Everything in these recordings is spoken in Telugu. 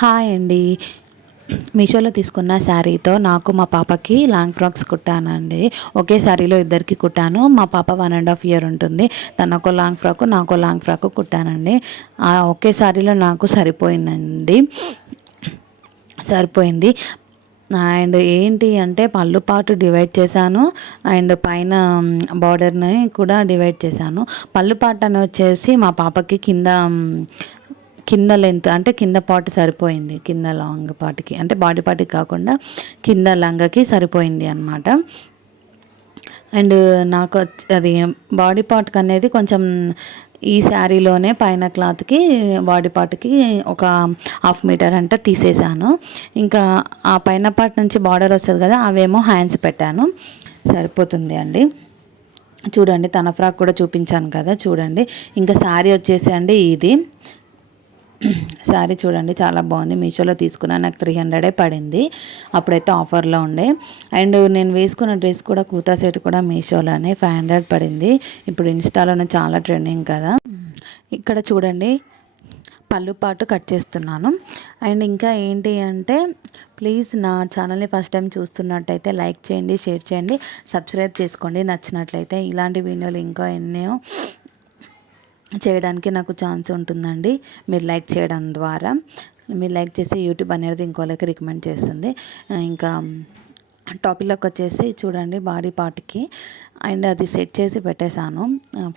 హాయ్ అండి. మీషోలో తీసుకున్న శారీతో నాకు మా పాపకి లాంగ్ ఫ్రాక్స్ కుట్టానండి. ఒకే శారీలో ఇద్దరికి కుట్టాను. మా పాప 1.5 ఇయర్ ఉంటుంది. తనకో లాంగ్ ఫ్రాకు, నాకో లాంగ్ ఫ్రాకు కుట్టానండి. ఒకే శారీలో నాకు సరిపోయిందండి. సరిపోయింది. అండ్ ఏంటి అంటే పళ్ళు పాటు డివైడ్ చేశాను. అండ్ పైన బార్డర్ని కూడా డివైడ్ చేశాను. పళ్ళు పాటు అని వచ్చేసి మా పాపకి కింద లెంత్ అంటే కింద పార్ట్ సరిపోయింది. కింద లాంగ్ పార్ట్కి అంటే బాడీ పార్ట్కి కాకుండా కింద లంగకి సరిపోయింది అనమాట. అండ్ నాకు అది బాడీ పార్ట్కి అనేది కొంచెం ఈ శారీలోనే పైన క్లాత్కి బాడీ పార్ట్కి ఒక 1/2 మీటర్ అంటే తీసేసాను. ఇంకా ఆ పైన పార్ట్ నుంచి బార్డర్ వస్తుంది కదా, అవేమో హ్యాండ్స్ పెట్టాను. సరిపోతుంది అండి. చూడండి, తన ఫ్రాక్ కూడా చూపించాను కదా, చూడండి. ఇంకా శారీ వచ్చేసి అండి ఇది శారీ చూడండి, చాలా బాగుంది. మీషోలో తీసుకున్నాను, నాకు 300 పడింది. అప్పుడైతే ఆఫర్లో ఉండే. అండ్ నేను వేసుకున్న డ్రెస్ కూడా కుర్తా సెట్ కూడా మీషోలోనే 500 పడింది. ఇప్పుడు ఇన్స్టాలోనే చాలా ట్రెండింగ్ కదా. ఇక్కడ చూడండి, పళ్ళు పాటు కట్ చేస్తున్నాను. అండ్ ఇంకా ఏంటి అంటే, ప్లీజ్ నా ఛానల్ని ఫస్ట్ టైం చూస్తున్నట్టయితే లైక్ చేయండి, షేర్ చేయండి, సబ్స్క్రైబ్ చేసుకోండి. నచ్చినట్లయితే ఇలాంటి వీడియోలు ఇంకా ఎన్నో చేయడానికి నాకు ఛాన్స్ ఉంటుందండి. మీరు లైక్ చేయడం ద్వారా, మీరు లైక్ చేసి యూట్యూబ్ అనేది ఇంకోళ్ళకి రికమెండ్ చేస్తుంది. ఇంకా టాపిక్లోకి వచ్చేసి చూడండి, బాడీ పార్ట్కి అండ్ అది సెట్ చేసి పెట్టేశాను.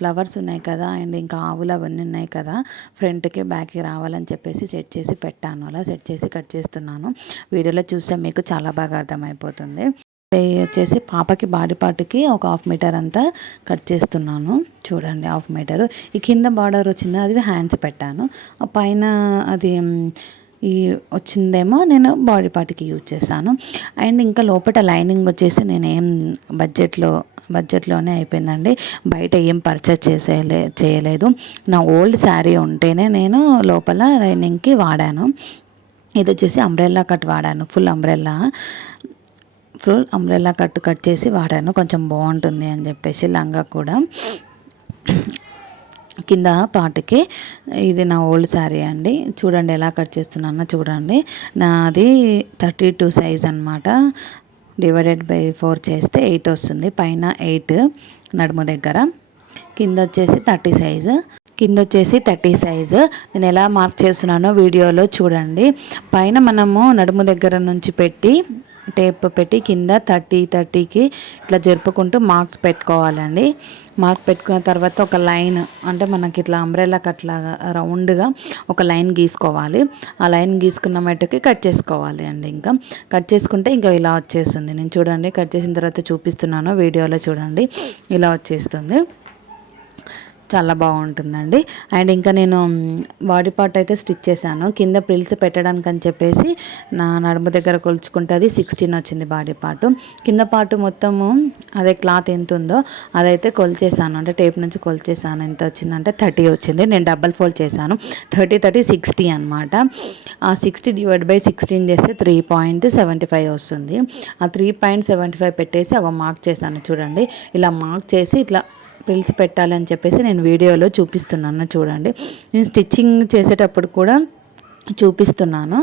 ఫ్లవర్స్ ఉన్నాయి కదా, అండ్ ఇంకా ఆవులు అవన్నీ ఉన్నాయి కదా, ఫ్రంట్కి బ్యాక్కి రావాలని చెప్పేసి సెట్ చేసి పెట్టాను. అలా సెట్ చేసి కట్ చేస్తున్నాను. వీడియోలో చూస్తే మీకు చాలా బాగా అర్థమైపోతుంది. వచ్చేసి పాపకి బాడీ పార్ట్కి ఒక 1/2 మీటర్ అంతా కట్ చేస్తున్నాను. చూడండి, 1/2 మీటరు. ఈ కింద బార్డర్ వచ్చింది, అది హ్యాండ్స్ పెట్టాను. ఆ పైన అది ఈ వచ్చిందేమో నేను బాడీ పార్ట్కి యూజ్ చేశాను. అండ్ ఇంకా లోపల లైనింగ్ వచ్చేసి నేను ఏం బడ్జెట్లోనే అయిపోయిందండి. బయట ఏం పర్చేస్ చేయలేదు. నా ఓల్డ్ శారీ ఉంటేనే నేను లోపల లైనింగ్కి వాడాను. ఇది వచ్చేసి అంబ్రెల్లా కట్ వాడాను. ఫుల్ అంబ్రెల్లా కట్ చేసి వాడాను. కొంచెం బాగుంటుంది అని చెప్పేసి లంగా కూడా. కింద పార్ట్కి ఇది నా ఓల్డ్ శారీ అండి. చూడండి ఎలా కట్ చేస్తున్నానో చూడండి. నాది 32 సైజ్ అనమాట. డివైడెడ్ బై 4 చేస్తే 8 వస్తుంది. పైన 8 నడుము దగ్గర, కింద వచ్చేసి 30 సైజు. నేను ఎలా మార్క్ చేస్తున్నానో వీడియోలో చూడండి. పైన మనము నడుము దగ్గర నుంచి టేప్ పెట్టి కింద 30కి ఇట్లా జరుపుకుంటూ మార్క్స్ పెట్టుకోవాలండి. మార్క్ పెట్టుకున్న తర్వాత ఒక లైన్, అంటే మనకి ఇట్లా అంబ్రెల్లా కట్లాగా రౌండ్గా ఒక లైన్ గీసుకోవాలి. ఆ లైన్ గీసుకున్న మట్టుకి కట్ చేసుకోవాలి అండి. ఇంకా కట్ చేసుకుంటే ఇంకా ఇలా వచ్చేస్తుంది. నేను చూడండి, కట్ చేసిన తర్వాత చూపిస్తున్నాను, వీడియోలో చూడండి, ఇలా వచ్చేస్తుంది. చాలా బాగుంటుందండి. అండ్ ఇంకా నేను బాడీ పార్ట్ అయితే స్టిచ్ చేశాను. కింద ప్రిల్స్ పెట్టడానికి అని చెప్పేసి నా నడుము దగ్గర కొలుచుకుంటే అది 16 వచ్చింది బాడీ పార్ట్. కింద పార్ట్ మొత్తము అదే క్లాత్ ఎంత ఉందో అదైతే కొలిచేసాను, అంటే టేప్ నుంచి కొలిచేసాను. ఎంత వచ్చిందంటే 30 వచ్చింది. నేను డబల్ ఫోల్డ్ చేశాను. 30 60 అనమాట. ఆ 60 డివైడ్ బై 16 చేస్తే 3.75 వస్తుంది. ఆ 3.75 పెట్టేసి ఒక మార్క్ చేశాను. చూడండి, ఇలా మార్క్ చేసి ఇట్లా ప్రిల్స్ పెట్టాలని చెప్పేసి నేను వీడియోలో చూపిస్తున్నాను. చూడండి, నేను స్టిచ్చింగ్ చేసేటప్పుడు కూడా చూపిస్తున్నాను.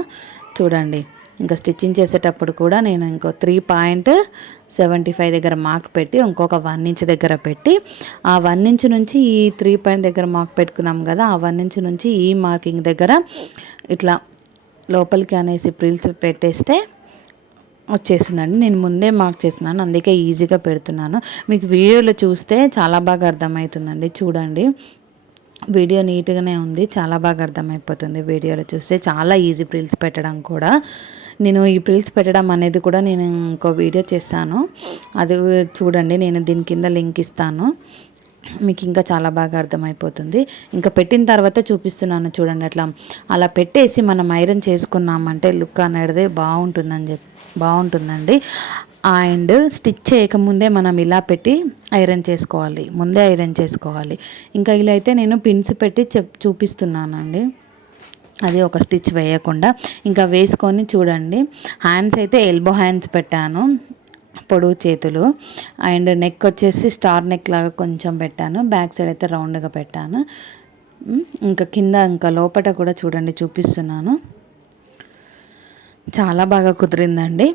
చూడండి, ఇంకా స్టిచ్చింగ్ చేసేటప్పుడు కూడా నేను ఇంకో 3.75 దగ్గర మార్క్ పెట్టి ఇంకొక 1 ఇంచ్ దగ్గర పెట్టి, ఆ 1 ఇంచ్ నుంచి ఈ 3 పాయింట్ దగ్గర మార్క్ పెట్టుకున్నాం కదా, ఆ 1 ఇంచ్ నుంచి ఈ మార్కింగ్ దగ్గర ఇట్లా లోపలికి అనేసి ప్రిల్స్ పెట్టేస్తే వచ్చేస్తుందండి. నేను ముందే మార్క్ చేస్తున్నాను, అందుకే ఈజీగా పెడుతున్నాను. మీకు వీడియోలో చూస్తే చాలా బాగా అర్థమవుతుందండి. చూడండి, వీడియో నీట్గానే ఉంది, చాలా బాగా అర్థమైపోతుంది. వీడియోలో చూస్తే చాలా ఈజీ ప్రిల్స్ పెట్టడం కూడా. నేను ఈ ప్రిల్స్ పెట్టడం అనేది కూడా నేను ఇంకో వీడియో చేస్తాను, అది చూడండి. నేను దీని కింద లింక్ ఇస్తాను, మీకు ఇంకా చాలా బాగా అర్థమైపోతుంది. ఇంకా పెట్టిన తర్వాత చూపిస్తున్నాను చూడండి. అలా పెట్టేసి మనం ఐరన్ చేసుకున్నామంటే లుక్ అనేది బాగుంటుందండి. అండ్ స్టిచ్ చేయకముందే మనం ఇలా పెట్టి ఐరన్ చేసుకోవాలి, ముందే ఐరన్ చేసుకోవాలి. ఇంకా ఇలా అయితే నేను పిన్స్ పెట్టి చూపిస్తున్నానండి, అది ఒక స్టిచ్ వేయకుండా. ఇంకా వేసుకొని చూడండి, హ్యాండ్స్ అయితే ఎల్బో హ్యాండ్స్ పెట్టాను, పొడవు చేతులు. అండ్ నెక్ వచ్చేసి స్టార్ నెక్ లాగా కొంచెం పెట్టాను. బ్యాక్ సైడ్ అయితే రౌండ్గా పెట్టాను. ఇంకా కింద ఇంకా లోపల కూడా చూడండి, చూపిస్తున్నాను. చాలా బాగా కుదిరిందండి.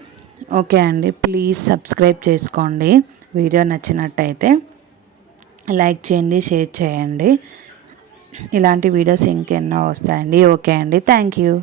ఓకే అండి, ప్లీజ్ సబ్స్క్రైబ్ చేసుకోండి. వీడియో నచ్చినట్టయితే లైక్ చేయండి, షేర్ చేయండి. ఇలాంటి వీడియోస్ ఇంకెన్నో వస్తాయండి. ఓకే అండి, థ్యాంక్ యూ.